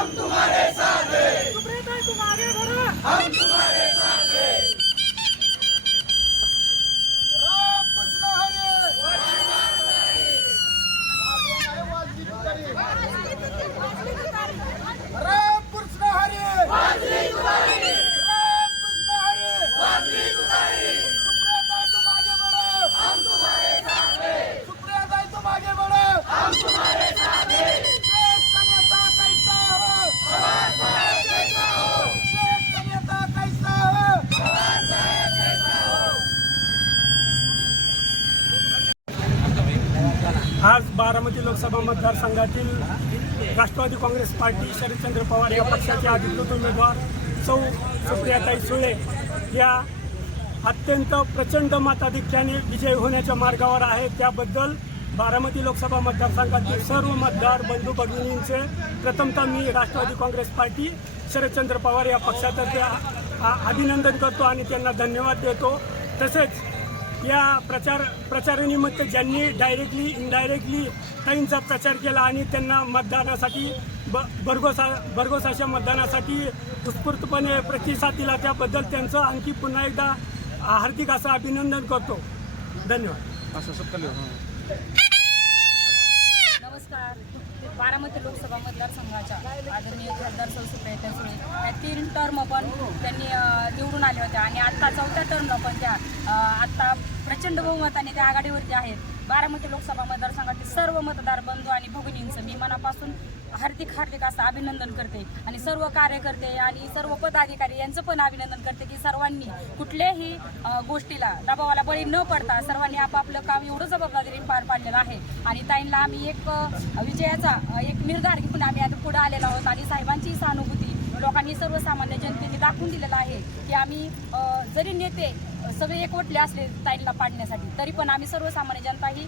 हम तुम्हारे साथ हैं। आज बारामती लोकसभा मतदारसंघातील राष्ट्रवादी काँग्रेस पार्टी शरदचंद्र पवार या पक्षाचे अधिकृत उमेदवार सौ सुप्रियाताई सुळे या अत्यंत प्रचंड मताधिक्याने विजय होण्याच्या मार्गावर आहे. त्याबद्दल बारामती लोकसभा मतदारसंघातील सर्व मतदार बंधू भगिनींचे प्रथमतः मी राष्ट्रवादी काँग्रेस पार्टी शरदचंद्र पवार या पक्षातर्फे आ- अभिनंदन करतो आणि त्यांना धन्यवाद देतो. तसेच या प्रचार प्रचारानिमित्त ज्यांनी डायरेक्टली इनडायरेक्टली ताईंचा प्रचार केला आणि त्यांना मतदानासाठी ब भरघोसा भरघोस अशा मतदानासाठी उत्स्फूर्तपणे प्रतिसाद दिला त्याबद्दल त्यांचं आणखी पुन्हा एकदा हार्दिक असं अभिनंदन करतो. धन्यवाद. असं बारामती लोकसभा मतदारसंघाच्या आदरणीय खासदार सौ सुप्रिया सुळे या तीन टर्म पण त्यांनी निवडून आल्या होत्या. आणि आत्ता चौथ्या टर्मला पण त्या आत्ता प्रचंड बहुमताने त्या आघाडीवरती आहेत. बारामती लोकसभा मतदारसंघातील सर्व मतदार बंधू आणि भगिनींचं मी मनापासून हार्दिक हार्दिक असं अभिनंदन करते. आणि सर्व कार्यकर्ते आणि सर्व पदाधिकारी यांचं पण अभिनंदन करते की सर्वांनी कुठल्याही गोष्टीला दबावाला बळी न पडता सर्वांनी आपापलं काम एवढं जबाबदारीने पार पाडलेलं आहे. आणि ताईंना आम्ही एक विजयाचा एक निर्धार घेऊन आम्ही आता पुढे आलेलो आहोत. आणि साहेबांची सहानुभूती लोकांनी सर्वसामान्य जनतेने दाखवून दिलेलं आहे की आम्ही जरी नेते सगळे एकवटले असले ताईला पाडण्यासाठी तरी पण आम्ही सर्वसामान्य जनता ही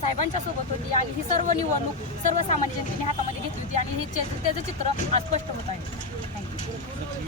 साहेबांच्या सोबत होती आणि ही सर्व निवडणूक सर्वसामान्य जनतेने हातामध्ये घेतली होती आणि हे त्याचं चित्र आज स्पष्ट होत आहे. थँक्यू